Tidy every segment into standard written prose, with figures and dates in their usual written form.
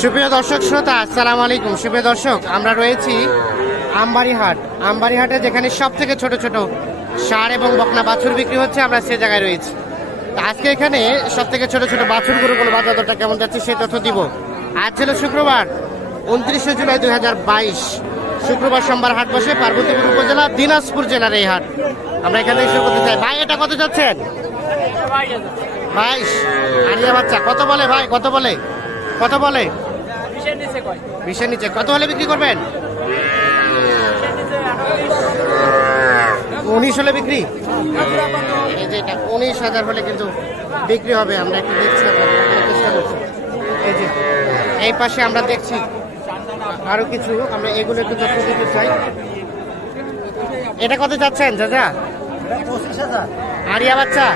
সুপ্রিয় দর্শক শ্রোতা, আসসালামু আলাইকুম। সুপ্রিয় দর্শক, আমরা রয়েছি আমবাড়ি হাটে, যেখানে সব থেকে ছোট ছোট ষাঁড় এবং বকনা বাছুর বিক্রি হচ্ছে। আমরা সে জায়গায় রয়েছি। তো আজকে এখানে সব থেকে ছোট ছোট বাছুর গরুগুলো বাজার দরটা কেমন যাচ্ছে সেই তথ্য দিব। আজ ছিল শুক্রবার 29শে জুলাই 2022। শুক্রবার সোমবার হাট বসে পার্বতীপুর উপজেলা দিনাজপুর জেলার এই হাট। আমরা এখানে শুরু করতে চাই। ভাই, এটা কত যাচ্ছেন? 22। আরিয়া বাচ্চা কত বলে ভাই? কত বলে? 20-এর নিচে। কত হলে বিক্রি করবেন? 19 হলে বিক্রি। এই যে এটা 19,000 হলে কিন্তু বিক্রি হবে। আমরা একটু দেখছি, চেষ্টা করছি। এই যে এই পাশে আমরা দেখছি আরো কিছু, আমরা এগুলো একটু তথ্য দিতে চাই। এটা কত যাচ্ছেন চাচা? 25,000। আরিয়া বাচ্চা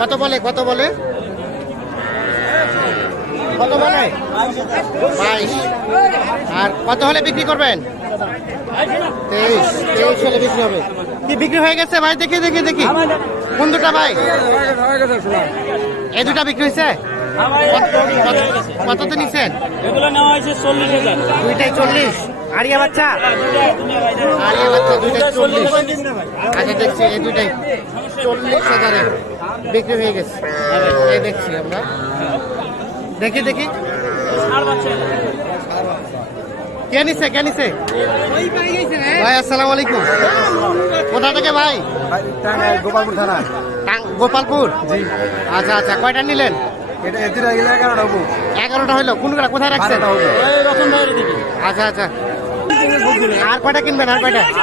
কত বলে? 22। আর কত হলে বিক্রি করবেন? 23 হলে বিক্রি হবে। কি বিক্রি হয়ে গেছে ভাই? দেখি কোন দুটা ভাই? এই দুটা বিক্রি হয়েছে। কততে নিচ্ছেন? দুইটাই 40। আরিয়া বাচ্চা দুইটাই 40। আচ্ছা, দেখছি এই দুইটাই 40,000 বিক্রি হয়ে গেছে। এই দেখছি আমরা, দেখি কে নিছে? ভাই আসসালামু আলাইকুম। কোথা থেকে ভাই? গোপালপুর থানা। গোপালপুর। আচ্ছা, কয়টা নিলেন? 11টা হইলো। কোনগুলা কোথায় রাখছেন? আচ্ছা, আর কয়টা কিনবেন?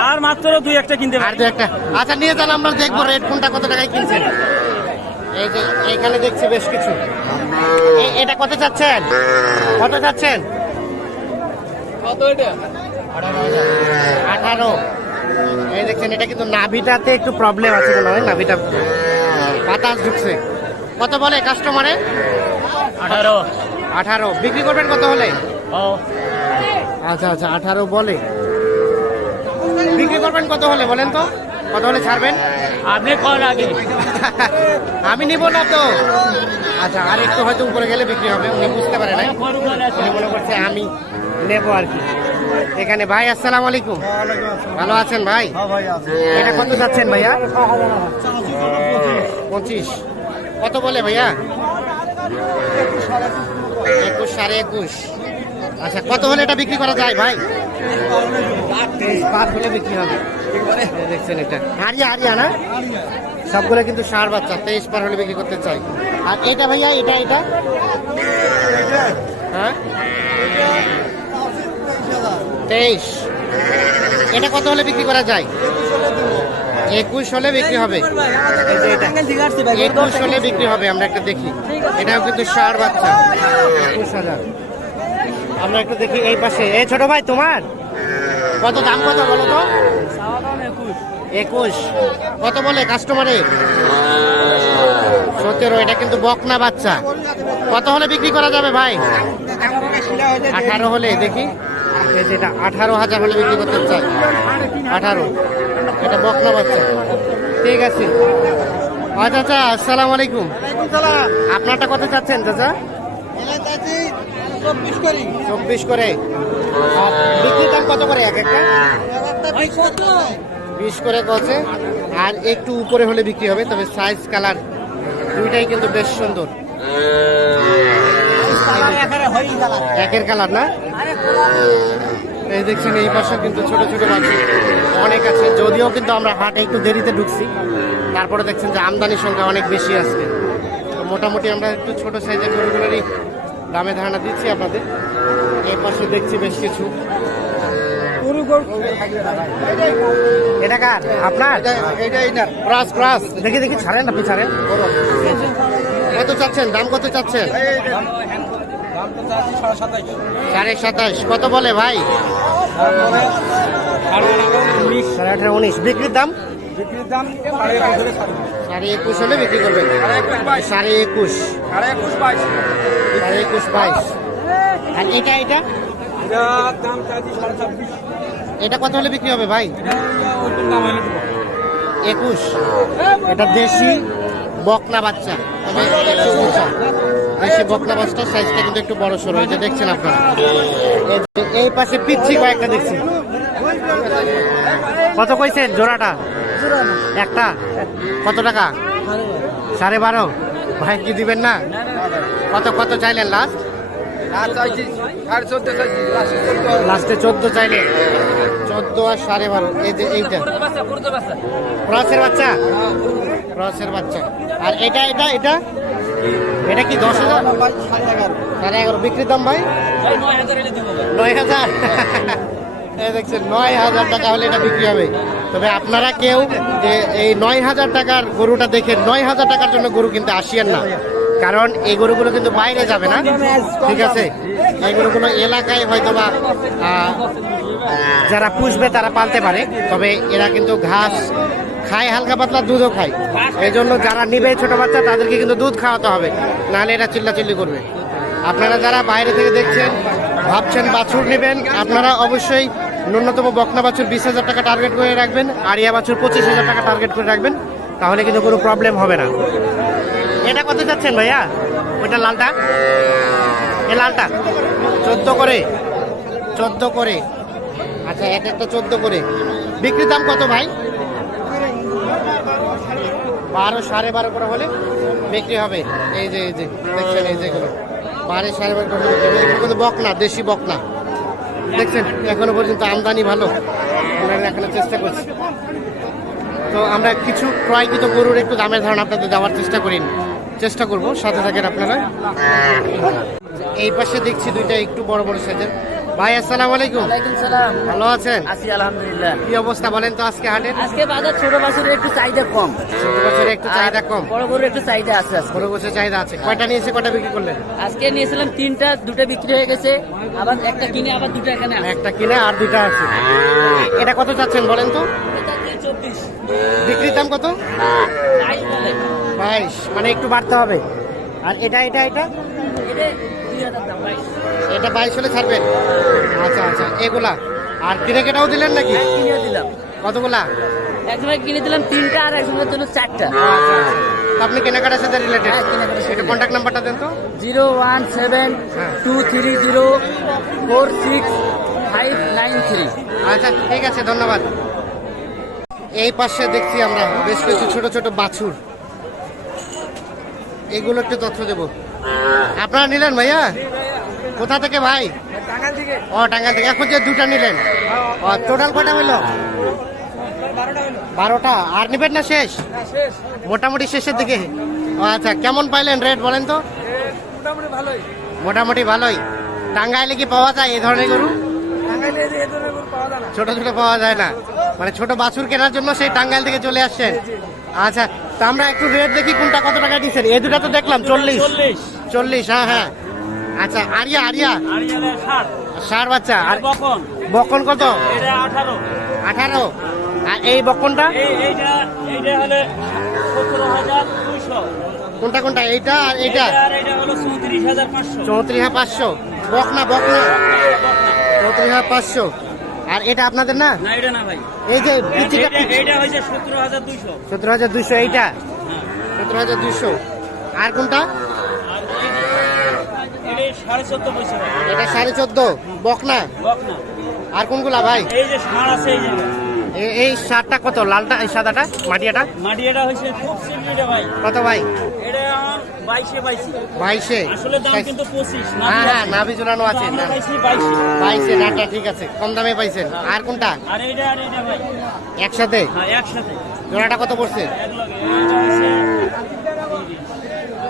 আর মাত্র 2-1টা কিনতে আর 2-1টা। আচ্ছা, নিয়ে যান, আমরা দেখবো রেট কোনটা কত টাকায় কিনছেন। এই যে এখানে দেখছি বেশ কিছু। এটা কত চাচ্ছেন? 18। এই দেখছেন, এটা কিন্তু নাভিটাতে একটু প্রবলেম আছে মনে হয়। নাভিটা বাতাস ঢুকছে। কত বলে কাস্টমারে? 18। বিক্রি করবেন কত হলে? আচ্ছা, 18 বলে। বিক্রি করবেন কত হলে বলেন তো? কত হলে ছাড়বেন? আপনি কর আগে। আমি নিব না তো। আচ্ছা, আর একটু হয়তো উপরে গেলে বিক্রি হবে। উনি বুঝতে পারে না, উনি মনে করছে আমি নেবো আর কি। এখানে ভাই আসসালামু আলাইকুম। ভালো আছেন ভাই? এটা কত যাচ্ছেন ভাইয়া? 25। কত বলে ভাইয়া? 21, 21.5। আচ্ছা, কত হলে এটা বিক্রি করা যায় ভাই? 23 হলে বিক্রি হবে। দেখছেন, এটা আরিয়া না? সবগুলো কিন্তু ষাঁড় বাচ্চা। 23 পার হলে বিক্রি করতে চাই। আর এটা ভাইয়া, এটা হ্যাঁ 23। এটা কত হলে বিক্রি করা যায়? 21 হলে বিক্রি হবে। 21 হলে বিক্রি হবে। আমরা একটা দেখি, এটাও কিন্তু ষাঁড় বাচ্চা। 21,000। আমরা একটু দেখি এই পাশে। এই ছোট ভাই, তোমার কত দাম? কত বলো তো? 21। কত বলে কাস্টমারে? 17। এটা কিন্তু বকনা বাচ্চা। কত হলে বিক্রি করা যাবে ভাই? 18 হলে দেখি। যেটা 18,000 হলে বিক্রি করতে চাই। 18। এটা বকনা বাচ্চা। ঠিক আছে। আচ্ছা, আসসালামু আলাইকুম। আপনারটা কত চাচ্ছেন চাচা? 24 করে। বিক্রির দাম কত করে? একটা 20 করে কছে। আর একটু উপরে হলে বিক্রি হবে। তবে সাইজ কালার দুইটাই কিন্তু বেশ সুন্দর। একের কালার না? এই দেখছেন, এই পাশে কিন্তু ছোট ছোট বাচ্চা অনেক আছে। যদিও কিন্তু আমরা হাটে একটু দেরিতে ঢুকছি, তারপরে দেখছেন যে আমদানির সংখ্যা অনেক বেশি আসছে। তো মোটামুটি আমরা একটু ছোট সাইজের গরুগুলোরই দামে ধারণা দিচ্ছি আপনাদের। এই পাশে দেখছি বেশ কিছু। এটা কার? আপনার? ক্রস। দেখি ছাড়েন, আপনি ছাড়েন। কত চাচ্ছেন? দাম কত চাচ্ছেন? 27.5। কত বলে ভাই? 18, 19। বিক্রির দাম? 21.5 হলে বিক্রি করবেন। 21.5, 22। আর এটা এটা কত হলে বিক্রি হবে ভাই? 21। এটা দেশি বকনা বাচ্চা, তবে 150। দেশি বকনা বাছটার সাইজটা কিন্তু একটু বড় সরু, এই যে দেখছেন আপনারা। এই পাশে পিচ্ছি কয়েকটা দেখছি। কত কইছেন জোড়াটা? একটা কত টাকা? 12.5। ভাই কি দিবেন না? কত কত চাইলেন লাস্ট? লাস্টে 14 চাইলেন। 14 আর 12.5। এই যে এইটা ক্রসের বাচ্চা, ক্রসের বাচ্চা। আর এটা এটা এটা এটা কি 10,000? 11.5 বিক্রির দাম ভাই 9,000। এই দেখছেন 9,000 টাকা হলে এটা বিক্রি হবে। তবে আপনারা কেউ যে এই 9,000 টাকার গরুটা দেখে 9,000 টাকার জন্য গরু কিনতে আসিয়েন না, কারণ এই গরুগুলো কিন্তু বাইরে যাবে না, ঠিক আছে? এই গরুগুলো এলাকায় হয়তো বা যারা পুষবে তারা পালতে পারে, তবে এরা কিন্তু ঘাস খায়, হালকা পাতলা দুধও খায়। এই জন্য যারা নিবে ছোট বাচ্চা তাদেরকে কিন্তু দুধ খাওয়াতে হবে, নাহলে এরা চিল্লাচিল্লি করবে। আপনারা যারা বাইরে থেকে দেখছেন ভাবছেন বাছুর নেবেন, আপনারা অবশ্যই ন্যূনতম বকনা বাছুর 20,000 টাকা টার্গেট করে রাখবেন, আরিয়া বাছুর 25,000 টাকা টার্গেট করে রাখবেন, তাহলে কিন্তু কোনো প্রবলেম হবে না। এটা কত চাচ্ছেন ভাইয়া? ওইটা লালটা, এ লালটা 14 করে, 14 করে। আচ্ছা এক একটা 14 করে। বিক্রির দাম কত ভাই? 12, 12.5 করে হলে বিক্রি হবে। এই যে দেখছেন এই যেগুলো 12, 12.5 করে বিক্রি হবে। এগুলো কিন্তু বকনা, দেশি বকনা। দেখছেন এখনো পর্যন্ত আমদানি ভালো, আমরা এখানে চেষ্টা করছি। তো আমরা কিছু ক্রয়কৃত গরুর একটু দামের ধারণা আপনাদের দেওয়ার চেষ্টা করব, সাথে থাকেন আপনারা। এই পাশে দেখছি দুইটা একটু বড় বড় সাইজের। ভাই আসসালামু আলাইকুম। ওয়ালাইকুম সালাম। ভালো আছেন? আছি আলহামদুলিল্লাহ। কি অবস্থা বলেন তো আজকে হাটের? আজকে বাজার ছোট বাছুরের একটু চাহিদা কম, ছোট বছরে একটু চাহিদা কম, বড় গরুর একটু চাহিদা আছে আজকে। বড় বছর চাহিদা আছে। কয়টা নিয়েছে, কয়টা বিক্রি করলেন? আজকে নিয়েছিলাম 3টা, 2টা বিক্রি হয়ে গেছে, আবার একটা কিনে আবার 2টা এখানে আছে। একটা কিনে আর দুইটা আছে। এটা কত চাচ্ছেন বলেন তো? 24 বিক্রির দাম কত? 22 বলে। 22, মানে একটু বাড়তে হবে। আর এটা এটা এটা এটা 2000 দাম 22। এটা 22 হলে ছাড়বেন? আচ্ছা আচ্ছা। এগুলা আর কিনে কেটাও দিলেন নাকি? কিনে দিলাম কতগুলা? একজনের কিনে দিলাম 3টা আর একজনের জন্য 4টা। আচ্ছা আচ্ছা। তো আপনি কেনাকাটার সাথে রিলেটেড, হ্যাঁ, কেনাকাটার সাথে এটা কন্ট্যাক্ট নাম্বারটা দেন তো। 01723046593। আচ্ছা ঠিক আছে, ধন্যবাদ। এই পাশে দেখছি আমরা বেশ কিছু ছোট ছোট বাছুর, এগুলো একটু তথ্য দেব। আপনারা নিলেন ভাইয়া? কোথা থেকে ভাই? ও টাঙ্গাইল থেকে। এখন যে দুটা নিলেন, ও টোটাল কয়টা হইলো? 12টা। আর নিবেন না শেষ? মোটামুটি শেষের দিকে। ও আচ্ছা, কেমন পাইলেন রেট বলেন তো? মোটামুটি ভালোই। টাঙ্গাইলে কি পাওয়া যায় এই ধরনের গরু? ছোট ছোট পাওয়া যায় না, মানে ছোট বাছুর কেনার জন্য সেই টাঙ্গাইল থেকে চলে আসছেন। আচ্ছা, তো আমরা একটু রেট দেখি কোনটা কত টাকা দিচ্ছেন। এই দুটা তো দেখলাম 40। হ্যাঁ হ্যাঁ। আচ্ছা, আরিয়া আরিয়া আরিয়ালে 60, ষাঁড় বাচ্চা। আর বকন বকন কত? এটা 18, 18। আর এই বকনটা এইটা হলে 17,200, কোনটা কোনটা? এইটা আর এইটা? আর এটা হলো 34,500। 34,500। বকনা বকনা 34,500। আর এটা আপনাদের না? না এটা না ভাই, এই যে পিচিকা পিচ, এটা হয়েছে 17,200। 17,200। এইটা 17,200। আর কোনটা? আর এটা 14.5 পয়সা ভাই। এটা 14.5 বকনা। বকনা। আর কোনগুলা ভাই? এই যে ষাঁড় আছে এই জায়গায়। এই শার্টটা কত? লালটা, এই সাদাটা, মাটিয়াটা মাটিয়াটা হয়েছে খুব সিম্পল ভাই। কত ভাই? এটা আমার 22 পাইছি। 22-এ। আসলে দাম কিন্তু 25 না। হ্যাঁ হ্যাঁ, নাভি ঝুলানো আছে। আমরা পাইছি 22। 22-এ নাটা, ঠিক আছে, কম দামে পাইছেন। আর কোনটা? আর এটা ভাই একসাথে হ্যাঁ একসাথে জোড়াটা কত পড়ছে? এক লগে। এটা হচ্ছে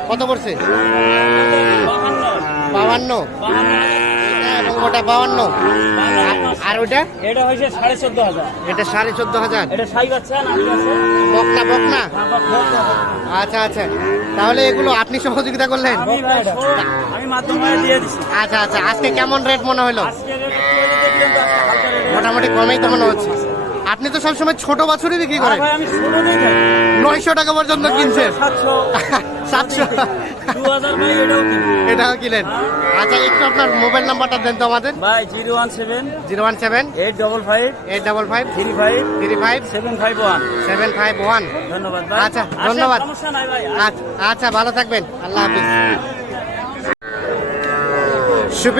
কত পড়ছে? 52। 52। এটা এবং ওটা 52। আর ওইটা? এটা হয়েছে 14,500। এটা 14,500। এটা সাই বাচ্চা না আমি আছে। বকনা বকনা। হ্যাঁ, বকনা। আচ্ছা আচ্ছা, তাহলে এগুলো আপনি সহযোগিতা করলেন? আমি মাধ্যমে দিয়ে দিছি। আচ্ছা আচ্ছা। আজকে কেমন রেট মনে হলো? আজকে রেট দেখলেন তো, আজকে হালকা রেট। মোটামুটি কমেই তো মনে হচ্ছে। আপনি তো সবসময় ছোট বাছুরই বিক্রি করেন। ভাই আমি ছোট দেই না। 900 টাকা পর্যন্ত কিনছেন। 700 700। 2000 ভাই এটাও কিনি। এটাও কিনেন। আচ্ছা, একটু আপনার মোবাইল নাম্বারটা দেন তো আমাদের। ভাই 017 017 855 855 35 35 751। 751। ধন্যবাদ ভাই। আচ্ছা, ধন্যবাদ। সমস্যা নাই ভাই। আচ্ছা আচ্ছা, ভালো থাকবেন। আল্লাহ হাফিজ। সুপ্রিয়